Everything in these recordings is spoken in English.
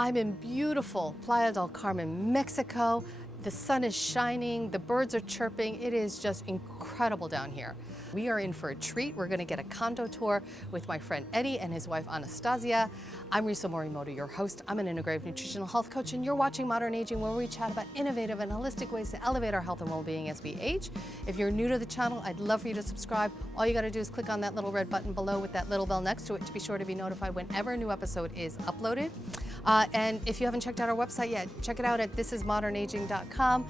I'm in beautiful Playa del Carmen, Mexico. The sun is shining, the birds are chirping. It is just incredible down here. We are in for a treat. We're gonna get a condo tour with my friend Eddie and his wife Anastasiya. I'm Risa Morimoto, your host. I'm an integrative nutritional health coach, and you're watching Modern Aging, where we chat about innovative and holistic ways to elevate our health and well-being as we age. If you're new to the channel, I'd love for you to subscribe. All you gotta do is click on that little red button below with that little bell next to it to be sure to be notified whenever a new episode is uploaded. And if you haven't checked out our website yet, check it out at thisismodernaging.com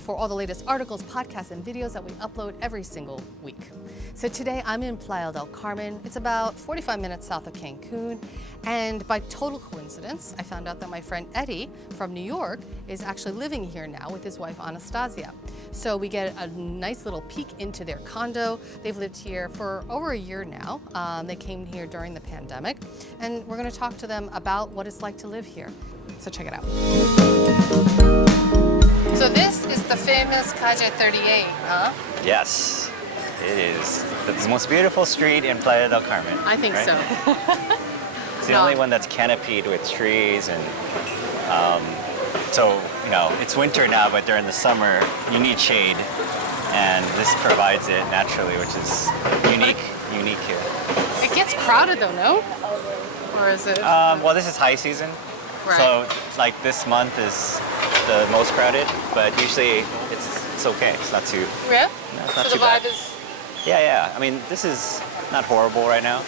for all the latest articles, podcasts, and videos that we upload every single week. So today I'm in Playa del Carmen. It's about 45 minutes south of Cancun. And by total coincidence, I found out that my friend Eddie from New York is actually living here now with his wife Anastasiya. So we get a nice little peek into their condo. They've lived here for over a year now. They came here during the pandemic. And we're gonna talk to them about what it's like to live here. So check it out. So this is the famous Calle 38, huh? Yes, it is the most beautiful street in Playa del Carmen. I think right? so. It's the only one that's canopied with trees, and so it's winter now, but during the summer you need shade, and this provides it naturally, which is unique here. It gets crowded though, no? Or is it? Well, this is high season, right. So like this month is the most crowded, but usually it's okay. It's not too. Yeah. No, it's not so too the vibe bad. is. Yeah. I mean, this is not horrible right now,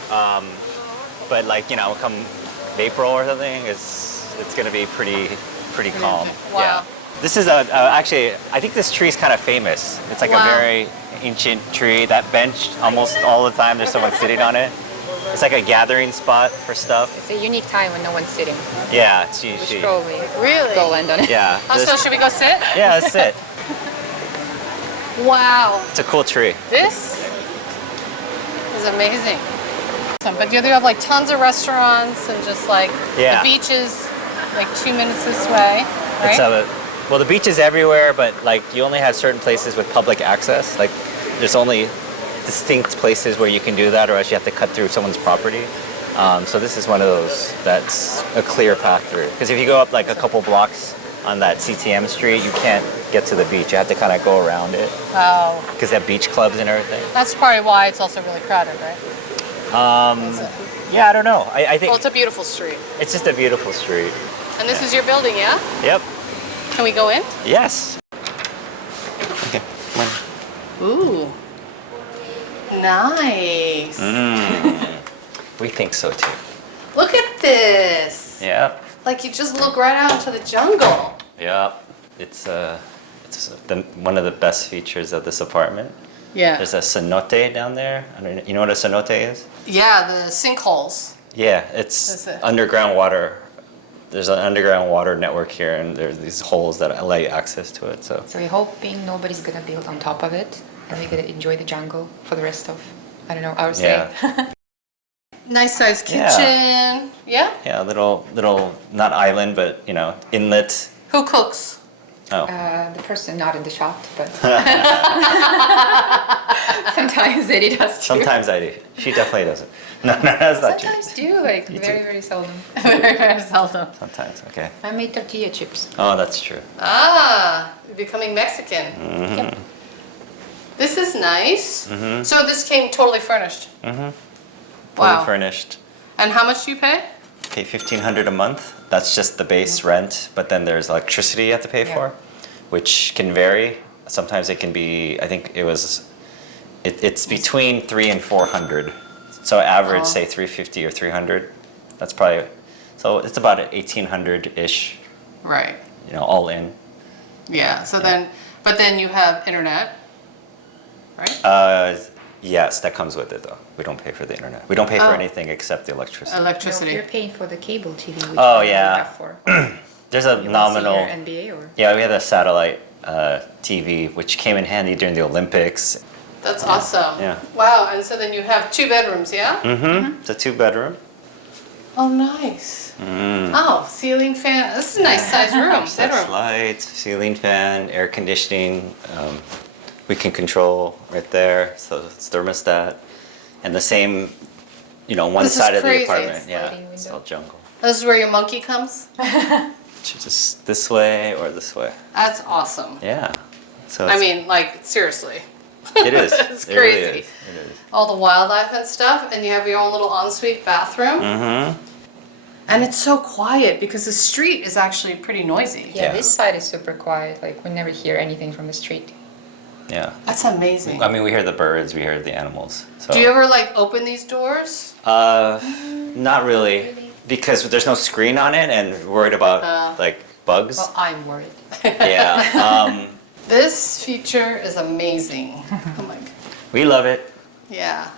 but like come April or something, it's gonna be pretty calm. Wow. Yeah. This is actually, I think this tree is kind of famous. It's like a very ancient tree. That bench, almost all the time, there's someone sitting on it. It's like a gathering spot for stuff. It's a unique time when no one's sitting. Yeah, We should probably Really? go land on it. Yeah. So should we go sit? Yeah, let's sit. Wow. It's a cool tree. This is amazing. But you have like tons of restaurants and just like the beach is like 2 minutes this way, right? Well, the beach is everywhere, but like you only have certain places with public access. Like there's only distinct places where you can do that, or else you have to cut through someone's property. So this is one of those that's a clear path through. Because if you go up like a couple blocks on that CTM street, you can't get to the beach. You have to kind of go around it. Oh. Because they have beach clubs and everything. That's probably why it's also really crowded, right? Yeah, I don't know. I think. Well, it's a beautiful street. It's just a beautiful street. And this is your building, yeah? Yep. Can we go in? Yes. Okay, come on. Ooh. Nice. We think so too. Look at this. Yep. Like you just look right out into the jungle. Yep. It's one of the best features of this apartment. Yeah. There's a cenote down there. You know what a cenote is? Yeah, the sinkholes. Yeah, it's underground water. There's an underground water network here, and there's these holes that allow you access to it. So we're hoping nobody's gonna build on top of it, and we're gonna enjoy the jungle for the rest of, I don't know, our stay. Nice sized kitchen. Yeah? Yeah, little not island, but inlet. Who cooks? Oh. The person not in the shop, but sometimes Eddie does too. Sometimes I do. She definitely doesn't. No, that's not true. Sometimes do, like very seldom. Very seldom. Sometimes, okay. I made tortilla chips. Oh, that's true. Ah, you're becoming Mexican. Mm-hmm. Yep. This is nice. Mm-hmm. So this came totally furnished. Mm-hmm. Wow. Fully furnished. And how much do you pay? Pay $1,500 a month. That's just the base rent, but then there's electricity you have to pay for, which can vary. Sometimes it can be, I think it's between $300 and $400. So average, say $350 or $300. That's probably, so it's about $1,800-ish. Right. All in. Yeah. So then, but then you have internet, right? Yes, that comes with it though. We don't pay for the internet. We don't pay for anything except the electricity. Electricity. You're paying for the cable TV, which you have for. There's a nominal. Your NBA or? Yeah, we had a satellite TV, which came in handy during the Olympics. That's awesome. Yeah. Wow. And so then you have 2 bedrooms, yeah? Mm-hmm. It's a 2-bedroom. Oh, nice. Oh, ceiling fan. This is a nice sized room. There's lights, ceiling fan, air conditioning. We can control right there, so it's thermostat. And the same, one This is side of the crazy. apartment. Yeah, Sliding it's window. all jungle. This is where your monkey comes? Just this way or this way. That's awesome. Yeah. So I mean, like, seriously. it is. It's It crazy. really is. It is. All the wildlife and stuff, and you have your own little ensuite bathroom. Mm-hmm. And it's so quiet because the street is actually pretty noisy. Yeah, Yeah. this side is super quiet. Like we never hear anything from the street. Yeah. That's amazing. I mean, we hear the birds, we hear the animals. So. Do you ever like open these doors? Not really, because there's no screen on it, and we're worried about like bugs. Well, I'm worried. Yeah. This feature is amazing. Oh my god. We love it. Yeah.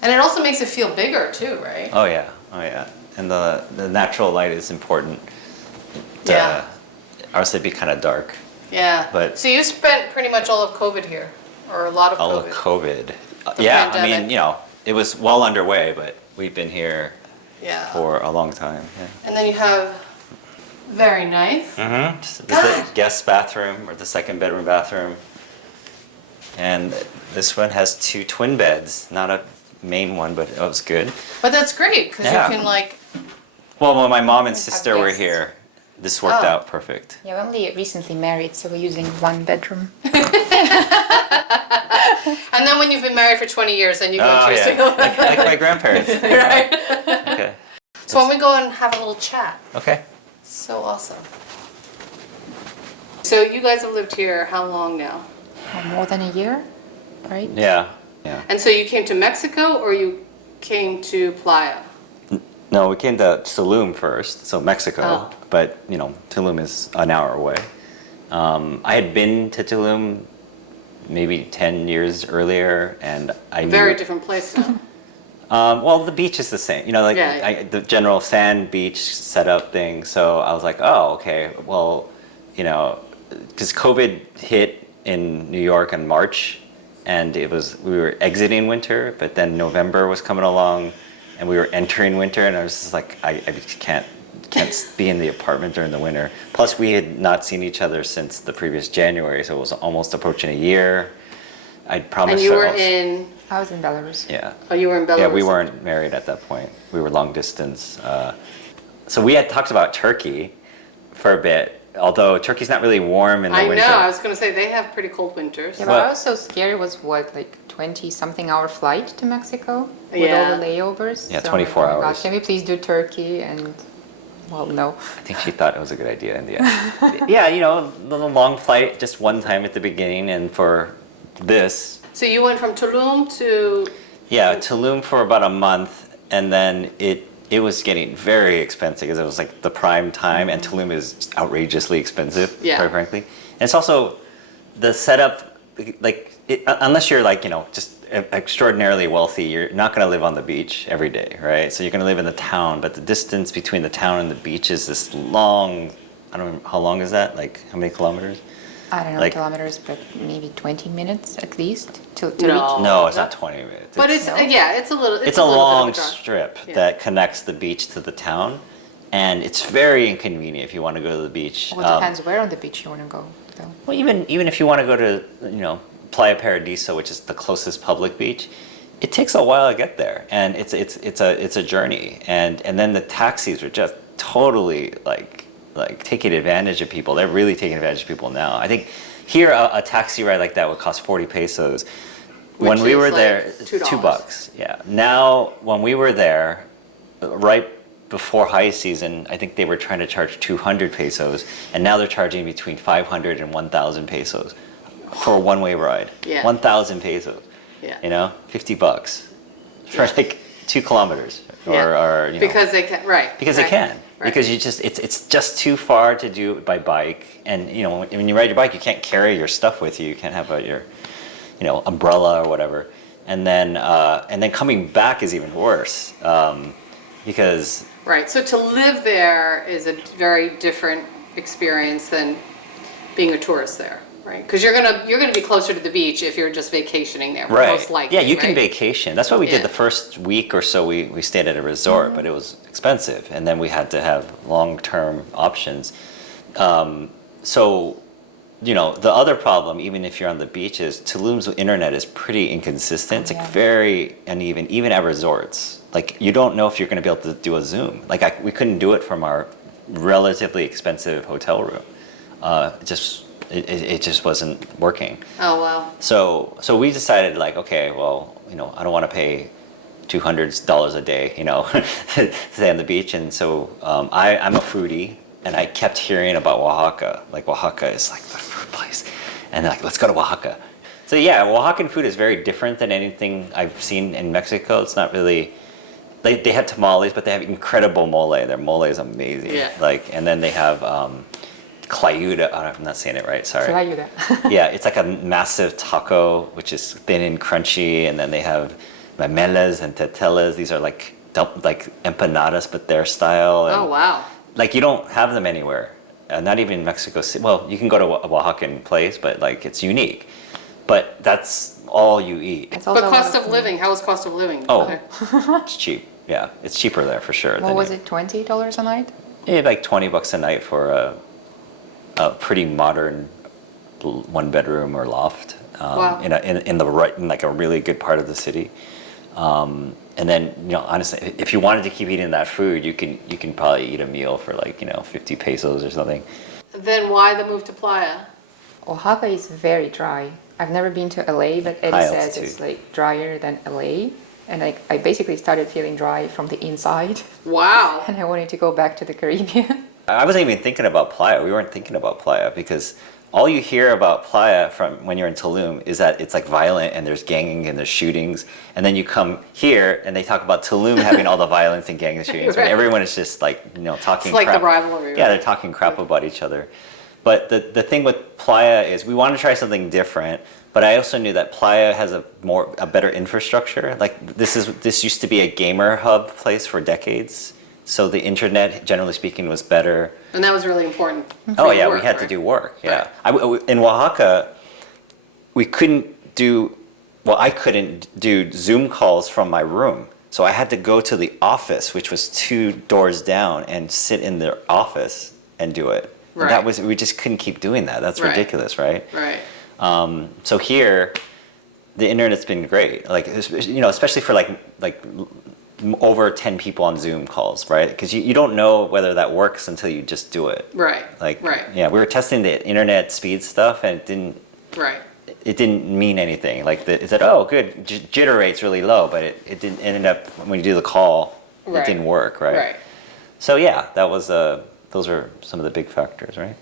And it also makes it feel bigger too, right? Oh yeah. Oh yeah. And the natural light is important. Yeah. Or else it'd be kind of dark. Yeah. But- so you spent pretty much all of COVID here, or a lot of All COVID. of COVID. The Yeah. I pandemic. mean, you know, it was well underway, but we've been here Yeah. for a long time. Yeah. And then you have very nice. Mm-hmm. This is God. the guest bathroom or the second bedroom bathroom. And this one has 2 twin beds, not a main one, but it was good. But that's great because Yeah. you can like. Well, when my mom and have sister were guests. here, this worked Oh. out perfect. Yeah, we're only recently married, so we're using one bedroom. And then when you've been married for 20 years, then you go Oh, to a yeah. single. like my grandparents. Right. Okay. So when we go and have a little chat. Okay. So awesome. So you guys have lived here how long now? More than a year, right? Yeah. Yeah. And so you came to Mexico or you came to Playa? No, we came to Tulum first, so Mexico. Oh. But, you know, Tulum is an hour away. I had been to Tulum maybe 10 years earlier, and I knew... Very different place now. Well, the beach is the same. You know, like Yeah. the general sand beach setup thing. So I was like, oh, okay. Well, you know, because COVID hit in New York in March, and we were exiting winter, but then November was coming along, and we were entering winter, and I was just like, I just can't be in the apartment during the winter. Plus, we had not seen each other since the previous January, so it was almost approaching a year. I promised And you her were also- in, I was in Belarus. Yeah. oh, you were in Belarus? Yeah, we weren't married at that point. We were long distance. So we had talked about Turkey for a bit, although Turkey's not really warm in the I winter. know, I was going to say, they have pretty cold winters. Yeah, Well- but I was so scared. It was what, like 20-something hour flight to Mexico with Yeah. all the layovers. Yeah, So I'm 24 like, oh my God, hours. can we please do Turkey? And well, no. I think she thought it was a good idea in the end. Yeah, you know, the long flight just one time at the beginning, and for this, So you went from Tulum to, yeah, Tulum for about a month, and then it was getting very expensive because it was like the prime time, and Tulum is outrageously expensive, Yeah. quite frankly. And it's also the setup, like, unless you're like, you know, just extraordinarily wealthy, you're not going to live on the beach every day, right? So you're going to live in the town, but the distance between the town and the beach is this long, I don't know, how long is that? Like, how many kilometers? I don't know Like- kilometers, but maybe 20 minutes at least to No. reach. No, it's not 20 minutes. but it's, No? yeah, it's a little, It's a little long bit of a drive. strip Yeah. that connects the beach to the town, and it's very inconvenient if you want to go to the beach. Well, it depends where on the beach you want to go, though. Well, even if you want to go to, you know, Playa Paradiso, which is the closest public beach, it takes a while to get there, and it's a journey, and then the taxis are just totally like taking advantage of people. They're really taking advantage of people now. I think here a taxi ride like that would cost 40 pesos. When Which we is were like there, $2. $2. Yeah. Now, when we were there, right before high season, I think they were trying to charge 200 pesos, and now they're charging between 500 and 1,000 pesos for a one-way ride. Yeah. 1,000 pesos. Yeah. You know, $50 for like 2 kilometers, or, Yeah. or you know, Because they can, right. because right, they can. right. Because it's just too far to do it by bike, and you know when you ride your bike, you can't carry your stuff with you. You can't have your, you know, umbrella or whatever. And then coming back is even worse, because Right, so to live there is a very different experience than being a tourist there, right? Because you're gonna be closer to the beach if you're just vacationing there, most likely. Yeah, you can right? vacation. That's what we Yeah. did the first week or so. We stayed at a resort, but it was expensive, and then we had to have long-term options. So you know, the other problem, even if you're on the beach, is Tulum's internet is pretty inconsistent. It's like very uneven, even at resorts. Like you don't know if you're going to be able to do a Zoom. Like we couldn't do it from our relatively expensive hotel room. It just wasn't working. Oh, wow. So we decided like, okay, well, you know, I don't want to pay $200 a day, you know, to stay on the beach. And so I'm a foodie, and I kept hearing about Oaxaca. Like Oaxaca is like the food place, and they're like, let's go to Oaxaca. So yeah, Oaxacan food is very different than anything I've seen in Mexico. It's not really. They have tamales, but they have incredible mole. Their mole is amazing. Yeah. Like, and then they have clayuda. Oh, I'm not saying it right. Sorry. Clayuda. Yeah, it's like a massive taco, which is thin and crunchy, and then they have memelas and tetelas. These are like empanadas, but their style. And, Oh, wow. like you don't have them anywhere, not even in Mexico City. Well, you can go to a Oaxacan place, but like it's unique. But that's all you eat. It's But also cost of living, how is cost of living? Oh, Okay. it's cheap. Yeah, it's cheaper there for sure. What was it, $20 a night? Yeah, like $20 a night for a pretty modern one bedroom or loft. Wow. In like a really good part of the city. And then, you know, honestly, if you wanted to keep eating that food, you can probably eat a meal for like, you know, 50 pesos or something. Then why the move to Playa? Oaxaca is very dry. I've never been to LA, but Eddie High says altitude. it's like drier than LA. And I basically started feeling dry from the inside, Wow. and I wanted to go back to the Caribbean. I wasn't even thinking about Playa. We weren't thinking about Playa because all you hear about Playa from when you're in Tulum is that it's like violent and there's ganging and there's shootings. And then you come here and they talk about Tulum having all the violence and gang and shootings. Right. When everyone is just like, you know, talking It's like crap. the rivalry. Yeah, they're talking crap about each other. But the thing with Playa is we want to try something different. But I also knew that Playa has a better infrastructure. Like this used to be a gamer hub place for decades. So the internet, generally speaking, was better. And that was really important. Oh for yeah, work, we had right? to do work. Yeah, in Oaxaca, we couldn't do. Well, I couldn't do Zoom calls from my room, so I had to go to the office, which was 2 doors down, and sit in their office and do it. And Right. that was we just couldn't keep doing that. That's Right. ridiculous, right? Right. So here, the internet's been great. Like you know, especially for like over 10 people on Zoom calls, right? Because you don't know whether that works until you just do it. Right. Like, Right. yeah, we were testing the internet speed stuff, and Right. it didn't mean anything. Like, it said, oh, good, jitter rate's really low, but it didn't ended up when you do the call, Right. it didn't work, right? Right. So yeah, that was those are some of the big factors, right?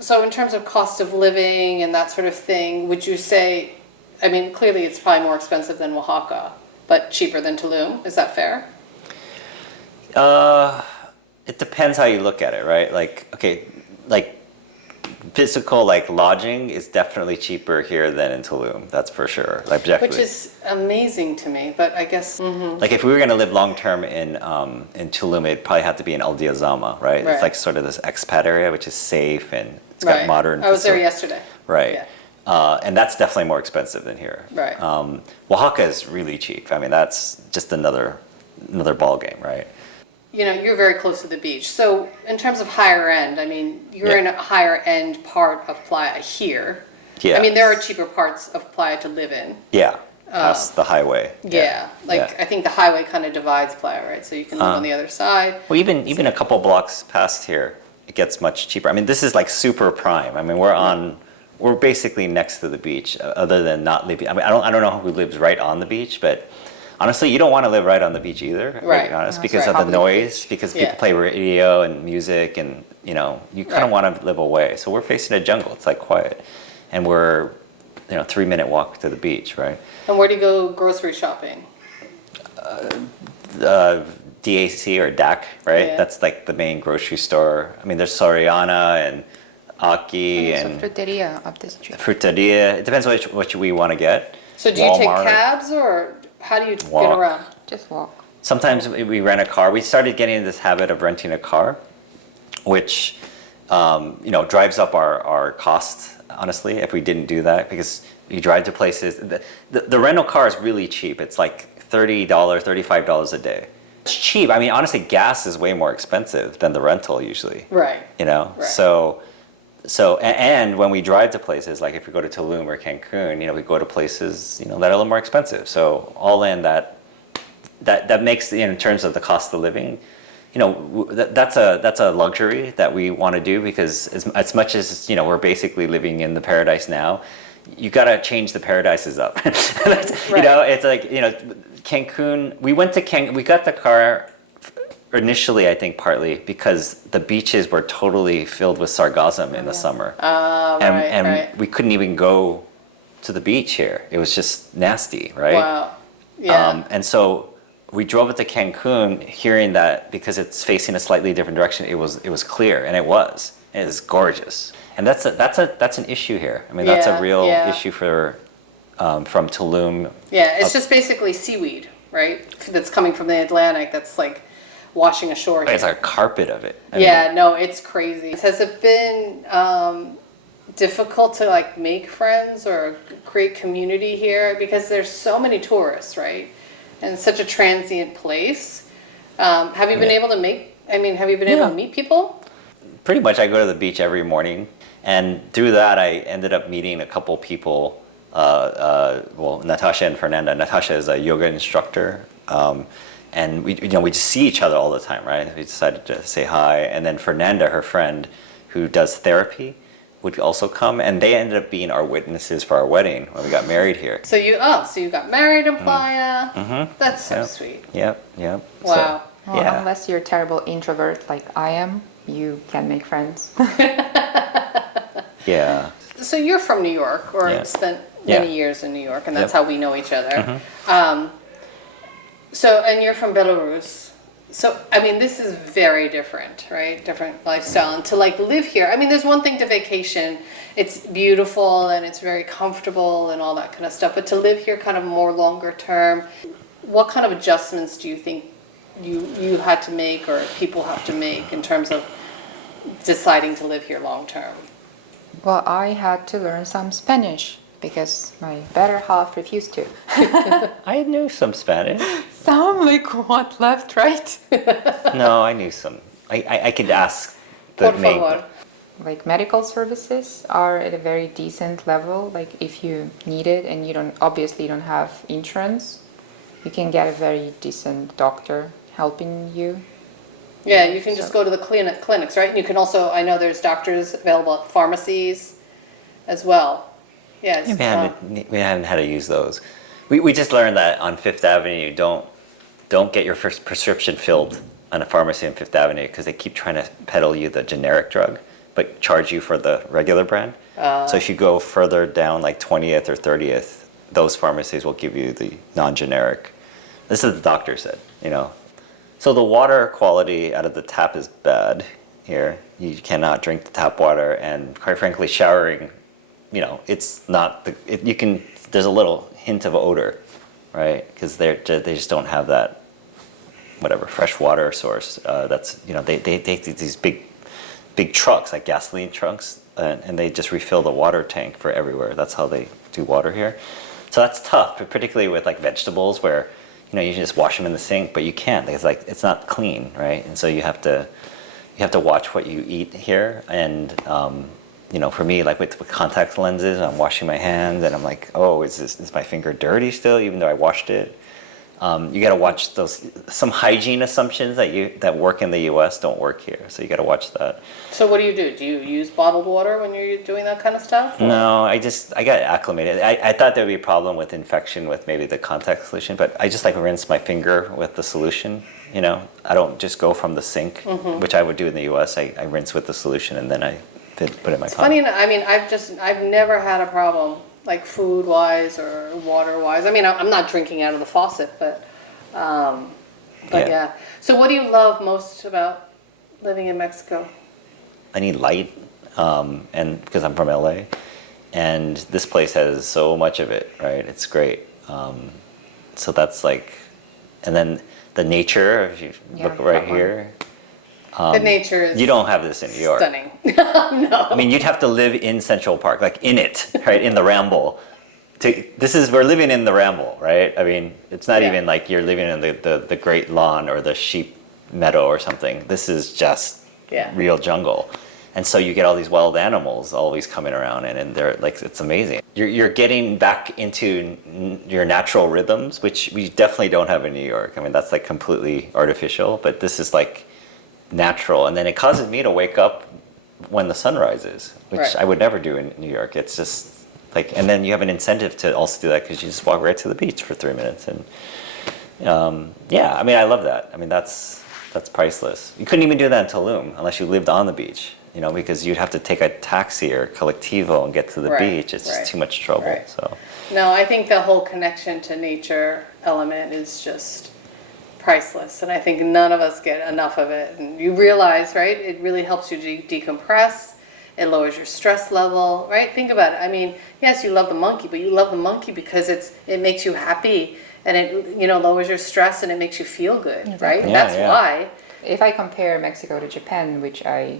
So in terms of cost of living and that sort of thing, would you say, I mean, clearly it's probably more expensive than Oaxaca, but cheaper than Tulum. Is that fair? It depends how you look at it, right? Like, okay, like physical, like lodging is definitely cheaper here than in Tulum. That's for sure. Like, objectively. Which is amazing to me, but I guess. Like if we were gonna live long term in Tulum, it'd probably have to be in El Diazama, right? Right. It's like sort of this expat area, which is safe and it's got Right. modern. I was there facil- yesterday. Right. Yeah. And that's definitely more expensive than here. Right. Oaxaca is really cheap. I mean, that's just another ball game, right? You know, you're very close to the beach. So in terms of higher end, I mean, you're Yeah. in a higher end part of Playa here. Yeah. I mean, there are cheaper parts of Playa to live in. Yeah. Past the highway. Yeah. Like, Yeah. I think the highway kind of divides Playa, right? So you can live on the other side. Well, even a couple blocks past here, it gets much cheaper. I mean, this is like super prime. I mean, we're basically next to the beach, other than not living. I mean, I don't know who lives right on the beach, but honestly, you don't want to live right on the beach either. To Right. be honest, That's because right. of the Public noise, beach. because Yeah. people play radio and music, and you know, you kind of Right. want to live away. So we're facing a jungle. It's like quiet, and we're 3-minute walk to the beach, right? And where do you go grocery shopping? DAC or DAC, right? Yeah. That's like the main grocery store. I mean, there's Soriana and Aki There's a and fruteria up the street. Fruteria. It depends what we want to get. So do you take Walmart. cabs or how do you get Walk. around? Just walk. Sometimes we rent a car. We started getting in this habit of renting a car, which drives up our cost, honestly, if we didn't do that, because you drive to places. The rental car is really cheap. It's like $30, $35 a day. It's cheap. I mean, honestly, gas is way more expensive than the rental usually. Right. You know, Right. so And when we drive to places, like if we go to Tulum or Cancun, we go to places, that are a little more expensive. So all in that makes, in terms of the cost of living, that's a luxury that we want to do, because as much as, we're basically living in the paradise now, you got to change the paradises up. It's like, Cancun, we got the car initially, I think, partly because the beaches were totally filled with sargassum in the summer. And we couldn't even go to the beach here. It was just nasty, right? Wow. Yeah. And so we drove it to Cancun, hearing that because it's facing a slightly different direction, it was clear, and it was gorgeous. And that's an issue here. I mean, that's a real issue from Tulum. Yeah, it's just basically seaweed, right? That's coming from the Atlantic. That's like washing ashore here. It's a carpet of it. No, it's crazy. Has it been difficult to like make friends or create community here? Because there's so many tourists, right? And such a transient place. Have you been able to able to meet people? Pretty much, I go to the beach every morning, and through that, I ended up meeting a couple people. Natasha and Fernanda. Natasha is a yoga instructor, and we just see each other all the time, right? We decided to say hi, and then Fernanda, her friend, who does therapy, would also come, and they ended up being our witnesses for our wedding when we got married here. So you got married in Playa. Mm-hmm. That's so sweet. Yep. Wow. Unless you're a terrible introvert like I am, you can make friends. Yeah. So you're from New York, or spent many years in New York, and that's how we know each other. Mm-hmm. And you're from Belarus. So, this is very different, right? Different lifestyle. And to live here, there's one thing to vacation. It's beautiful and it's very comfortable and all that kind of stuff. But to live here kind of more longer term, what kind of adjustments do you think you had to make, or people have to make, in terms of deciding to live here long term? Well, I had to learn some Spanish because my better half refused to. I knew some Spanish. Some, like what, left, right? No, I knew some. I could ask the Por maid. favor. Like medical services are at a very decent level. Like if you need it and you don't have insurance, you can get a very decent doctor helping you. Yeah, you can just go to the clinics, right? And you can also, I know there's doctors available at pharmacies as well. Yes. We haven't had to use those. We just learned that on Fifth Avenue, don't get your first prescription filled on a pharmacy on Fifth Avenue, because they keep trying to peddle you the generic drug, but charge you for the regular brand. So if you go further down, like 20th or 30th, those pharmacies will give you the non-generic. This is what the doctor said, So the water quality out of the tap is bad here. You cannot drink the tap water, and quite frankly, showering, it's not there's a little hint of odor, right? Because they just don't have that, fresh water source. That's, they take these big trucks, like gasoline trucks, and they just refill the water tank for everywhere. That's how they do water here. So that's tough, particularly with like vegetables, where you can just wash them in the sink, but you can't, because it's not clean, right? And so you have to watch what you eat here. And for me, like with contact lenses, I'm washing my hands, and I'm like, oh, is my finger dirty still, even though I washed it? You got to watch some hygiene assumptions that work in the U.S. don't work here, so you got to watch that. So what do? Do you use bottled water when you're doing that kind of stuff? Or? No, I got acclimated. I thought there would be a problem with infection with maybe the contact solution, but I just rinse my finger with the solution. I don't just go from the sink, which I would do in the U.S. I rinse with the solution, and then I put it in my funny, I've never had a problem, like food-wise or water-wise. I'm not drinking out of the faucet, but yeah. So what do you love most about living in Mexico? I need light, and because I'm from LA, and this place has so much of it, right? It's great. So that's and then the nature, if you look right here. The nature is you don't have this in New York. Stunning. No. You'd have to live in Central Park, in it, right, in the Ramble. We're living in the Ramble, right? It's not even like you're living in the Great Lawn or the Sheep Meadow or something. This is just real jungle. And so you get all these wild animals always coming around, and they're like, it's amazing. You're getting back into your natural rhythms, which we definitely don't have in New York. I mean, that's like completely artificial, but this is like natural. And then it causes me to wake up when the sun rises, which Right. I would never do in New York. It's just like, and then you have an incentive to also do that because you just walk right to the beach for 3 minutes. And yeah, I mean, I love that. I mean, that's priceless. You couldn't even do that in Tulum unless you lived on the beach, you know, because you'd have to take a taxi or collectivo and get to the Right, beach. It's right, just too much trouble. right. So No, I think the whole connection to nature element is just priceless, and I think none of us get enough of it. And you realize, right, it really helps you decompress. It lowers your stress level, right? Think about it. I mean, yes, you love the monkey, but you love the monkey because it makes you happy, and it, you know, lowers your stress and it makes you feel good, right? Yeah, That's yeah. why. If I compare Mexico to Japan, which I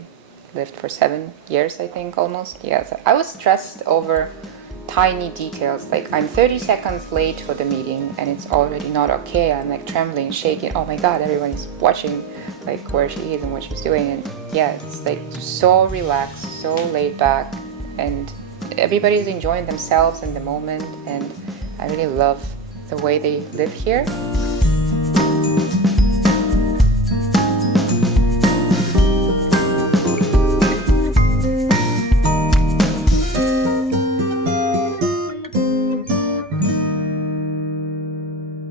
lived for 7 years, I think almost, yes, I was stressed over tiny details. Like I'm 30 seconds late for the meeting and it's already not okay. I'm like trembling, shaking. Oh my God, everyone's watching like where she is and what she's doing. And yeah, it's like so relaxed, so laid back, and everybody's enjoying themselves in the moment. And I really love the way they live here.